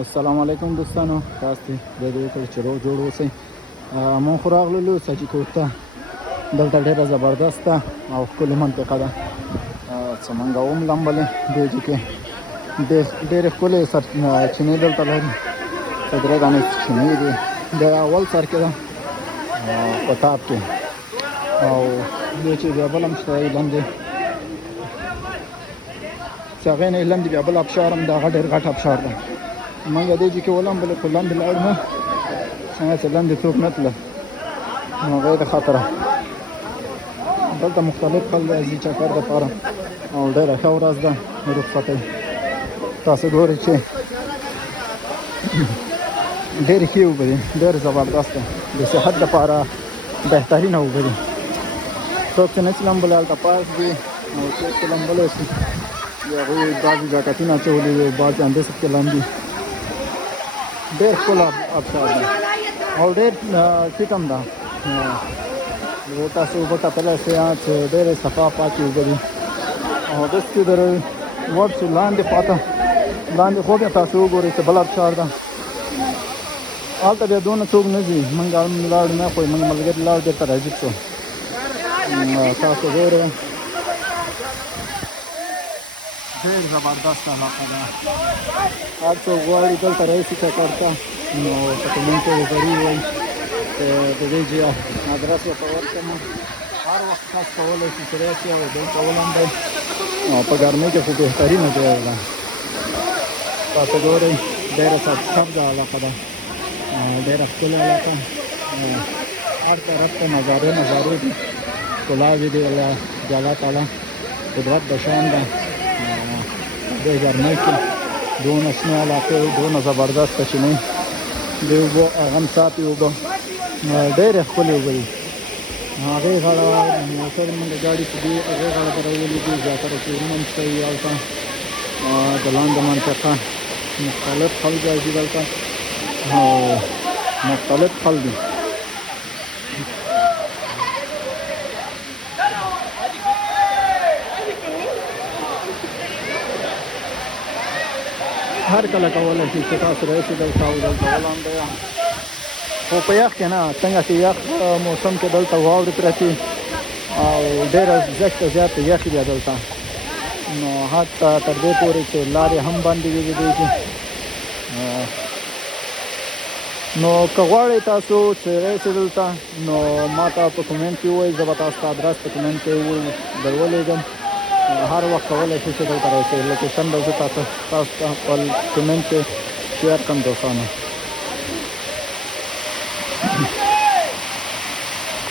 السلام علیکم دوستانو، تاسو د دې پر چرو جوړ اوسئ. مون خو راغلو سچي کوټه، دلته ډېره زبردسته او ښکلې منطقه ده. څمنګه هم لمبلې دی کې ډېرې ښکلې سرچینې دلته لري. درې دانې چینې دي، د اول سر کې ده په ټاپ کې، او دې چې بیا بل هم شته لاندې چې هغې نه یې لاندې بیا بل ابشار هم د هغه ډېر غټ ابشار ده. منګه دې کې ولمبلې خو لاندې لاړ نه، څنګه چې لاندې څوک نه تله نو هغې د خطره. دلته مختلف خلک راځي چکر دپاره او ډېره ښه ورځ ده رخصتۍ. تاسو ګورئ چې ډېرې ښې اوبه دي، ډېر زبردست ده، د صحت دپاره بهترینه اوبه دي. څوک چې نه شي لمبلی هلته پارک دي او څوک چې لمبلی شي د هغوی بعضې جاکټونه اچولي دي، بعضې همداسې پکې لاندې. ډېر ښکلی ابشار ده او ډېر ټیټ هم ده. تاسو اوبه کتلی شئ چې ډېرې صفا پاکې اوبه دي. او داسې چې در ورشو لاندې خواته، لاندې خو بیا تاسو وګورئ چې بل ابشار ده. هلته بیا دونه څوک نه ځي، موږ هم لاړو نه، خو موږ ملګري لاړو، بېرته راجګ شو. تاسو ګورئ ډېر زبردست علاقه ده. هر څوک غواړي دلته راشي چکر ته، نو په کمنټ کې ضرور وایي چې د دې ځای ادرس ورته ورکړم. هر وخت تاسو کولی شئ چې راشئ او دلته ولمبئ. په ګرمۍ کې خو بهترینه ځای ده. تاسو ګورئ ډېره سبزه علاقه ده، ډېره ښکلې علاقه. هر طرف ته نظارې دي، ښکلاوې دي د الله تعالی قدرت د شان ده. د ګرمۍ کې دونه شنې علاقې، دونه زبردسته چینې د اوبو هغه هم صافې اوبه، ډېرې ښکلې اوبه دي. هغې غاړه موټر مونږ ګاډي چې دي هغې غاړه ته راولي دي، زیاتره کورونه هم شته وي هلته. د لاندې منطقه مختلف خلک راځي دلته او مختلف خلک دي. هر کله کولی شي چې تاسو راشئ دلته او دلته ولامبئ. خو په یخ کې نه، څنګه چې یخ موسم کې دلته واورې پرتې او ډېره زیاته یخ بیا دلته، نو حتی تر دې پورې چې لارې هم بندې وي د دې کې. نو که غواړئ تاسو چې راشئ دلته، نو ما ته په کمنټ کې ووایئ، زه به تاسو ته ادرس په کمنټ کې در ولېږم. هر وخت کولی شئ چې دلته راشئ. لوکیشن به زه تاسو ته خپل کمنټ کې شیر کړم دوستانو.